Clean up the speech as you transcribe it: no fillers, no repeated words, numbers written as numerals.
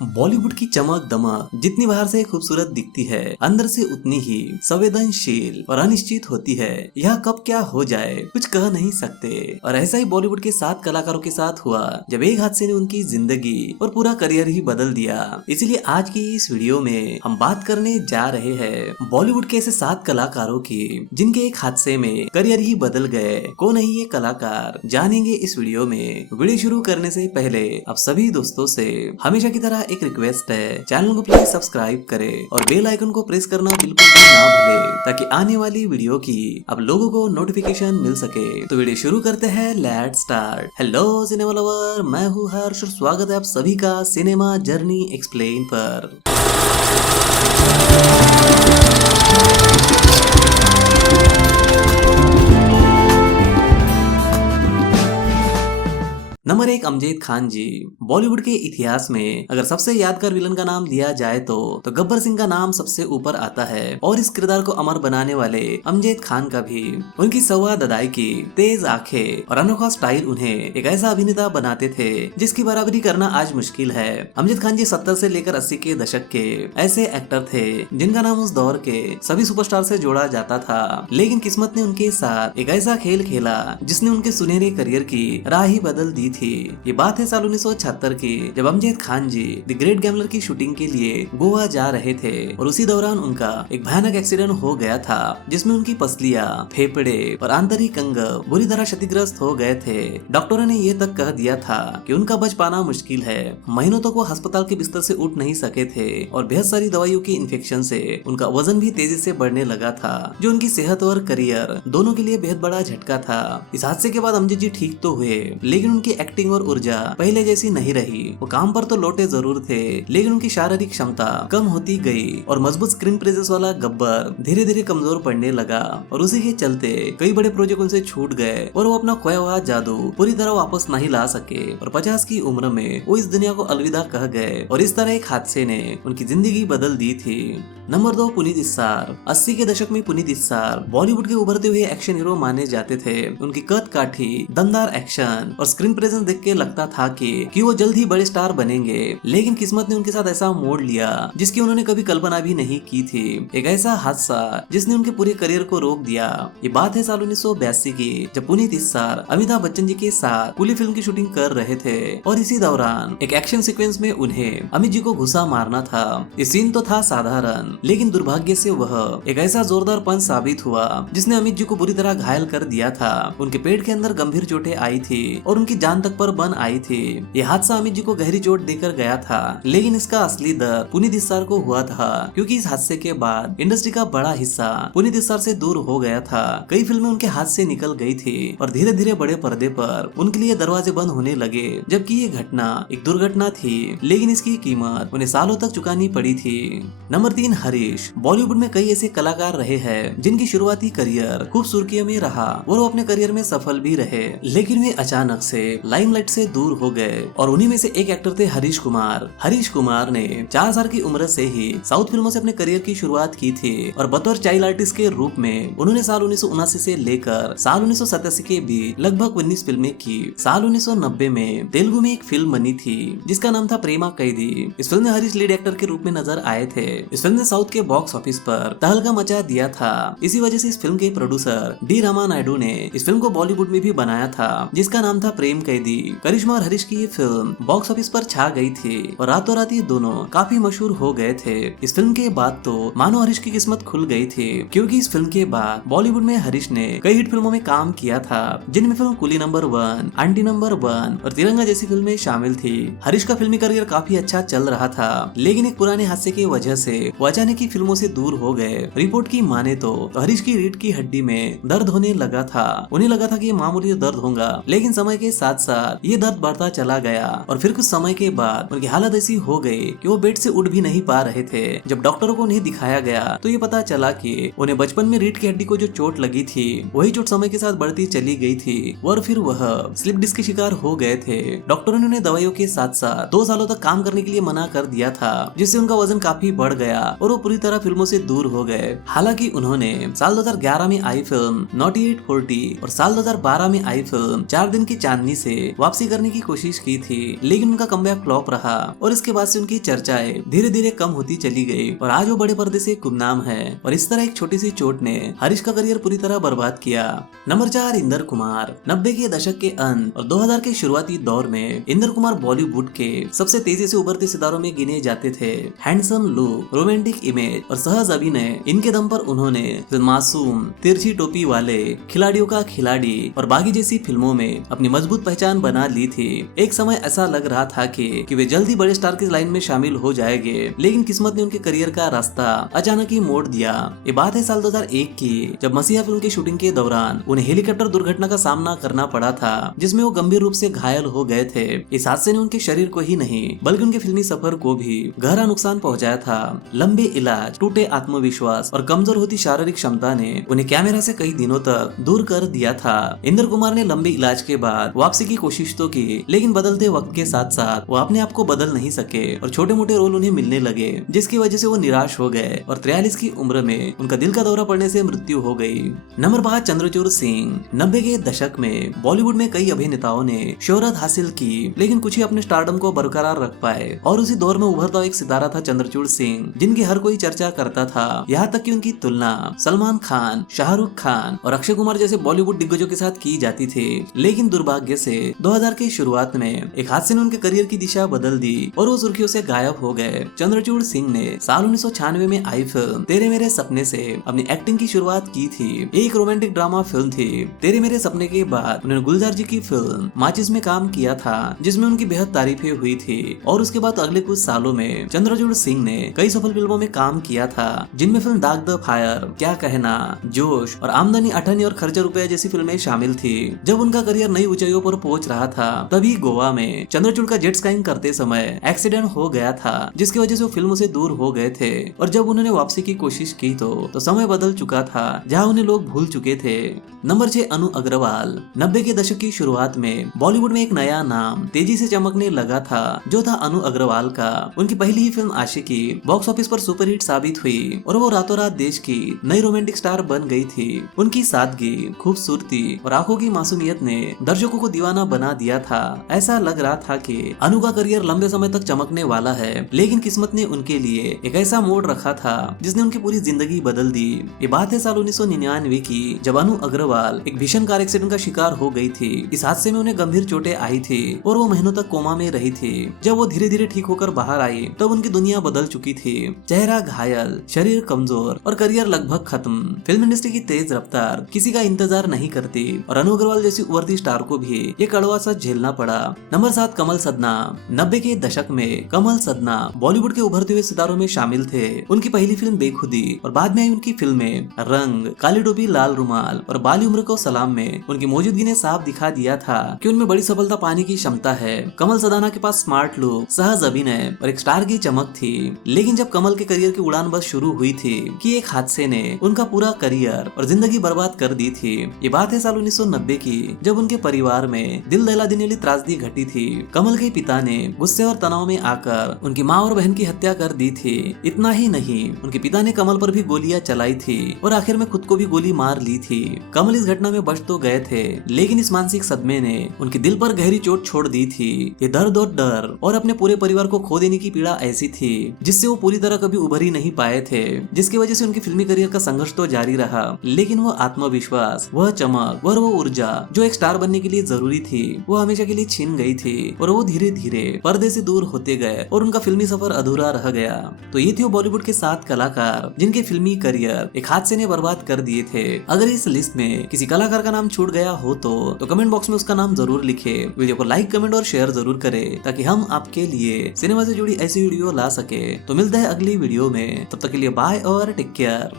बॉलीवुड की चमक दमक जितनी बाहर से खूबसूरत दिखती है, अंदर से उतनी ही संवेदनशील और अनिश्चित होती है। यह कब क्या हो जाए कुछ कह नहीं सकते। और ऐसा ही बॉलीवुड के 7 कलाकारों के साथ हुआ जब एक हादसे ने उनकी जिंदगी और पूरा करियर ही बदल दिया। इसीलिए आज की इस वीडियो में हम बात करने जा रहे हैं बॉलीवुड के ऐसे 7 कलाकारों की जिनके एक हादसे में करियर ही बदल गए। कौन है ये कलाकार, जानेंगे इस वीडियो में। वीडियो शुरू करने से पहले आप सभी दोस्तों से हमेशा की तरह एक रिक्वेस्ट है, चैनल को प्लीज सब्सक्राइब करें और बेल आइकन को प्रेस करना बिल्कुल भी ना भूले ताकि आने वाली वीडियो की आप लोगों को नोटिफिकेशन मिल सके। तो वीडियो शुरू करते हैं, let's start. Hello cinema lover, मैं हूँ हर्ष और स्वागत है आप सभी का सिनेमा जर्नी एक्सप्लेन पर। नंबर 1, अमजद खान जी। बॉलीवुड के इतिहास में अगर सबसे यादगार विलन का नाम लिया जाए तो गब्बर सिंह का नाम सबसे ऊपर आता है और इस किरदार को अमर बनाने वाले अमजद खान का भी। उनकी संवाद अदायगी, तेज आंखें और अनोखा स्टाइल उन्हें एक ऐसा अभिनेता बनाते थे जिसकी बराबरी करना आज मुश्किल है। अमजद खान जी 70 से लेकर 80 के दशक के ऐसे एक्टर थे जिनका नाम उस दौर के सभी सुपरस्टार से जोड़ा जाता था, लेकिन किस्मत ने उनके साथ एक ऐसा खेल खेला जिसने उनके सुनहरे करियर की राह ही बदल दी थी। ये बात है साल 1976 की, जब अमजद खान जी द ग्रेट गैम्बलर की शूटिंग के लिए गोवा जा रहे थे और उसी दौरान उनका एक भयानक एक्सीडेंट हो गया था जिसमें उनकी पसलियां, फेफड़े और आंतरिक अंग बुरी तरह क्षतिग्रस्त हो गए थे। डॉक्टरों ने ये तक कह दिया था कि उनका बच पाना मुश्किल है। महीनों तक वो अस्पताल के बिस्तर से उठ नहीं सके थे और बेहद सारी दवाइयों की इन्फेक्शन से उनका वजन भी तेजी से बढ़ने लगा था, जो उनकी सेहत और करियर दोनों के लिए बेहद बड़ा झटका था। इस हादसे के बाद अमजद जी ठीक तो हुए, लेकिन उनकी एक्टिंग और ऊर्जा पहले जैसी नहीं रही। वो काम पर तो लौटे जरूर थे, लेकिन उनकी शारीरिक क्षमता कम होती गई और मजबूत स्क्रीन प्रेजेंस वाला गब्बर धीरे धीरे कमजोर पड़ने लगा और उसी के चलते कई बड़े प्रोजेक्ट उनसे छूट गए और वो अपना खोया हुआ जादू पूरी तरह वापस नहीं ला सके और 50 की उम्र में वो इस दुनिया को अलविदा कह गए। और इस तरह एक हादसे ने उनकी जिंदगी बदल दी थी। नंबर 2, पुनीत इस्सार। 80 के दशक में पुनीत इस्सार बॉलीवुड के उभरते हुए एक्शन हीरो माने जाते थे। उनकी कद काठी, दमदार एक्शन और स्क्रीन प्रेजेंस देख के लगता था कि वो जल्द ही बड़े स्टार बनेंगे, लेकिन किस्मत ने उनके साथ ऐसा मोड़ लिया जिसकी उन्होंने कभी कल्पना भी नहीं की थी। एक ऐसा हादसा जिसने उनके पूरे करियर को रोक दिया। ये बात है साल 1982 की, जब पुनीत इस्सार अमिताभ बच्चन जी के साथ कूली फिल्म की शूटिंग कर रहे थे और इसी दौरान एक एक्शन सीक्वेंस में उन्हें अमित जी को घुसा मारना था। ये सीन तो था साधारण, लेकिन दुर्भाग्य से वह एक ऐसा जोरदार पंच साबित हुआ जिसने अमित जी को बुरी तरह घायल कर दिया था। उनके पेट के अंदर गंभीर चोटें आई थी और उनकी जान तक पर बन आई थी। यह हादसा अमित जी को गहरी चोट देकर गया था, लेकिन इसका असली दर्द पुनीत इस्सार को हुआ था, क्योंकि इस हादसे के बाद इंडस्ट्री का बड़ा हिस्सा पुनीत इस्सार से दूर हो गया था। कई फिल्में उनके हाथ से निकल गई थी और धीरे धीरे बड़े पर्दे पर उनके लिए दरवाजे बंद होने लगे। जबकि ये घटना एक दुर्घटना थी, लेकिन इसकी कीमत उन्हें सालों तक चुकानी पड़ी थी। नंबर 3, हरीश। बॉलीवुड में कई ऐसे कलाकार रहे हैं जिनकी शुरुआती करियर खूब सुर्खियों में रहा और वो अपने करियर में सफल भी रहे, लेकिन वे अचानक से लाइमलाइट से दूर हो गए और उन्हीं में से एक एक्टर थे हरीश कुमार। हरीश कुमार ने 4 साल की उम्र से ही साउथ फिल्मों से अपने करियर की शुरुआत की थी और बतौर चाइल्ड आर्टिस्ट के रूप में उन्होंने साल 1979 से लेकर साल 1987 के बीच लगभग 19 फिल्में की। साल 1990 में तेलुगु में एक फिल्म बनी थी जिसका नाम था प्रेमा कैदी। इस फिल्म में हरीश लीड एक्टर के रूप में नजर आए थे। इस फिल्म ने साउथ के बॉक्स ऑफिस पर तहलका मचा दिया था। इसी वजह से इस फिल्म के प्रोड्यूसर डी रामा नायडू ने इस फिल्म को बॉलीवुड में भी बनाया था जिसका नाम था प्रेम कैदी। करिश्मा और हरीश की ये फिल्म बॉक्स ऑफिस पर छा गई थी और रातों रात ये दोनों काफी मशहूर हो गए थे। इस फिल्म के बाद तो मानो हरीश की किस्मत खुल गई थी, क्योंकि इस फिल्म के बाद बॉलीवुड में हरीश ने कई हिट फिल्मों में काम किया था, जिनमें फिल्म कुली नंबर 1, आंटी नंबर 1 और तिरंगा जैसी फिल्में शामिल थी। हरीश का फिल्मी करियर काफी अच्छा चल रहा था, लेकिन एक पुराने हादसे की वजह से वो अचानक ही फिल्मों से दूर हो गए। रिपोर्ट की माने तो हरीश की रीढ़ की हड्डी में दर्द होने लगा था। उन्हें लगा था कि ये मामूली दर्द होगा, लेकिन समय के साथ साथ ये दर्द बढ़ता चला गया और फिर कुछ समय के बाद उनकी हालत ऐसी हो गई कि वो बेड से उठ भी नहीं पा रहे थे। जब डॉक्टरों को उन्हें दिखाया गया तो ये पता चला कि उन्हें बचपन में रीढ़ की हड्डी को जो चोट लगी थी वही चोट समय के साथ बढ़ती चली गई थी और फिर वह स्लिप डिस्क के शिकार हो गए थे। डॉक्टरों ने उन्हें दवाइयों के साथ साथ 2 सालों तक काम करने के लिए मना कर दिया था, जिससे उनका वजन काफी बढ़ गया और वो पूरी तरह फिल्मों से दूर हो गए। हालांकि उन्होंने साल 2011 में आई फिल्म नॉटी 840 और साल 2012 में आई फिल्म 4 दिन की चांदनी से वापसी करने की कोशिश की थी, लेकिन उनका कमबैक फ्लॉप रहा और इसके बाद से उनकी चर्चाएं धीरे धीरे कम होती चली गई और आज वो बड़े पर्दे से गुमनाम है। और इस तरह एक छोटी सी चोट ने हरीश का करियर पूरी तरह बर्बाद किया। नंबर 4 इंदर कुमार। 90 के दशक के अंत और 2000 के शुरुआती दौर में इंदर कुमार बॉलीवुड के सबसे तेजी से उभरते सितारों में गिने जाते थे। हैंडसम लुक, रोमांटिक इमेज और सहज अभिनय, इनके दम पर उन्होंने मासूम, तिरछी टोपी वाले, खिलाड़ियों का खिलाड़ी और बागी जैसी फिल्मों में अपनी मजबूत पहचान बना ली थी। एक समय ऐसा लग रहा था कि वे जल्दी बड़े स्टार की लाइन में शामिल हो जाएंगे, लेकिन किस्मत ने उनके करियर का रास्ता अचानक ही मोड़ दिया। ये बात है साल 2001 की, जब मसीहा फिल्म की शूटिंग के दौरान उन्हें हेलीकॉप्टर दुर्घटना का सामना करना पड़ा था, जिसमें वो गंभीर रूप से घायल हो गए थे। इस हादसे ने उनके शरीर को ही नहीं बल्कि उनके फिल्मी सफर को भी गहरा नुकसान पहुंचाया था। लंबे इलाज, टूटे आत्मविश्वास और कमजोर होती शारीरिक क्षमता ने उन्हें कैमरा से कई दिनों तक दूर कर दिया था। इंदर कुमार ने लंबे इलाज के बाद वापसी की कोशिश तो की, लेकिन बदलते वक्त के साथ साथ वो अपने आप को बदल नहीं सके और छोटे मोटे रोल उन्हें मिलने लगे, जिसकी वजह से वो निराश हो गए और 43 की उम्र में उनका दिल का दौरा पड़ने से मृत्यु हो गई। नंबर 5 चंद्रचूड़ सिंह। 90 के दशक में बॉलीवुड में कई अभिनेताओं ने शोहरत हासिल की, लेकिन कुछ ही अपने स्टारडम को बरकरार रख पाए और उसी दौर में उभरता एक सितारा था चंद्रचूड़ सिंह, जिनकी हर कोई चर्चा करता था। यहाँ तक कि उनकी तुलना सलमान खान, शाहरुख खान और अक्षय कुमार जैसे बॉलीवुड दिग्गजों के साथ की जाती थी। लेकिन दुर्भाग्य से 2000 की शुरुआत में एक हादसे ने उनके करियर की दिशा बदल दी और वो सुर्खियों से गायब हो गए। चंद्रचूड़ सिंह ने साल 1996 में आई फिल्म तेरे मेरे सपने से अपनी एक्टिंग की शुरुआत की थी। एक रोमांटिक ड्रामा फिल्म थी। तेरे मेरे सपने के बाद उन्होंने गुलजार जी की फिल्म माचिस में काम किया था, जिसमें उनकी बेहद तारीफें हुई थी। और उसके बाद अगले कुछ सालों में चंद्रचूड़ सिंह ने कई सफल फिल्मों में काम किया था, जिनमें फिल्म दाग द फायर, क्या कहना, जोश और आमदनी 18 और खर्चा रुपया जैसी फिल्में शामिल थी। जब उनका करियर नई ऊंचाइयों पर पहुंच रहा था, तभी गोवा में चंद्रचूड़ का जेट स्काइंग करते समय एक्सीडेंट हो गया था, जिसकी वजह से वो फिल्मों से दूर हो गए थे। और जब उन्होंने वापसी की कोशिश की तो समय बदल चुका था, जहां उन्हें लोग भूल चुके थे। नंबर 6 अनु अग्रवाल। 90 के दशक की शुरुआत में बॉलीवुड में एक नया नाम तेजी से चमकने लगा था, जो था अनु अग्रवाल का। उनकी पहली ही फिल्म आशिकी बॉक्स ऑफिस पर सुपरहिट साबित हुई और वो रातों रात देश की नई रोमांटिक स्टार बन गई थी। उनकी सादगी, खूबसूरती और आंखों की मासूमियत ने दर्शकों को दीवाना बना दिया था। ऐसा लग रहा था कि अनु का करियर लंबे समय तक चमकने वाला है, लेकिन किस्मत ने उनके लिए एक ऐसा मोड़ रखा था जिसने उनकी पूरी जिंदगी बदल दी। ये बात है साल 1999 की, जब अनु अग्रवाल एक भीषण कार एक्सीडेंट का शिकार हो गई थी। इस हादसे में उन्हें गंभीर चोटें आई थी और वो महीनों तक कोमा में रही थी। जब वो धीरे धीरे ठीक होकर बाहर आई, तब उनकी दुनिया बदल चुकी थी। चेहरा घायल, शरीर कमजोर और करियर लगभग खत्म। फिल्म इंडस्ट्री की तेज रफ्तार किसी का इंतजार नहीं करती और अनु अग्रवाल जैसी उभरती स्टार को भी ये कड़वा सा झेलना पड़ा। नंबर 7 कमल सदना। 90 के दशक में कमल सदना बॉलीवुड के उभरते हुए सितारों में शामिल थे। उनकी पहली फिल्म बेखुदी और बाद में आई उनकी फिल्में रंग, काली टोपी, लाल रुमाल और बाली उम्र को सलाम में उनकी मौजूदगी ने साफ दिखा दिया था कि उनमें बड़ी सफलता पाने की क्षमता है। कमल सदाना के पास स्मार्ट लुक, सहज अभिनय और एक स्टार की चमक थी। लेकिन जब कमल के करियर की उड़ान बस शुरू हुई थी कि एक हादसे ने उनका पूरा करियर और जिंदगी बर्बाद कर दी थी। ये बात है साल 1990 की, जब उनके परिवार में दिल दहला देने वाली त्रासदी घटी थी। कमल के पिता ने गुस्से और तनाव में आकर उनकी माँ और बहन की हत्या कर दी थी। इतना ही नहीं, उनके पिता ने कमल पर भी गोलियां चलाई थी और आखिर में खुद को भी गोली मार ली थी। कमल इस घटना में बच तो गए थे, लेकिन इस मानसिक सदमे ने उनके दिल पर गहरी चोट छोड़ दी थी। ये दर्द और डर और अपने पूरे परिवार को खो देने की पीड़ा ऐसी थी जिससे वो पूरी तरह कभी उभर ही नहीं पाए थे, जिसकी वजह से उनकी फिल्मी करियर का संघर्ष तो जारी रहा, लेकिन वो आत्मविश्वास, वह चमक और वो ऊर्जा जो एक स्टार बनने के लिए जरूरी थी, वो हमेशा के लिए छीन गई थी और वो धीरे धीरे पर्दे से दूर होते गए और उनका फिल्मी सफर अधूरा रह गया। तो ये थे वो बॉलीवुड के 7 कलाकार जिनके फिल्मी करियर एक हादसे ने बर्बाद कर दिए थे। अगर इस लिस्ट में किसी कलाकार का नाम छूट गया हो तो कमेंट बॉक्स में उसका नाम जरूर लिखे। वीडियो को लाइक, कमेंट और शेयर जरूर करें ताकि हम आपके लिए सिनेमा से जुड़ी ऐसी वीडियो ला सके। तो मिलते हैं अगली वीडियो में, तब तक के लिए बाय और टेक केयर।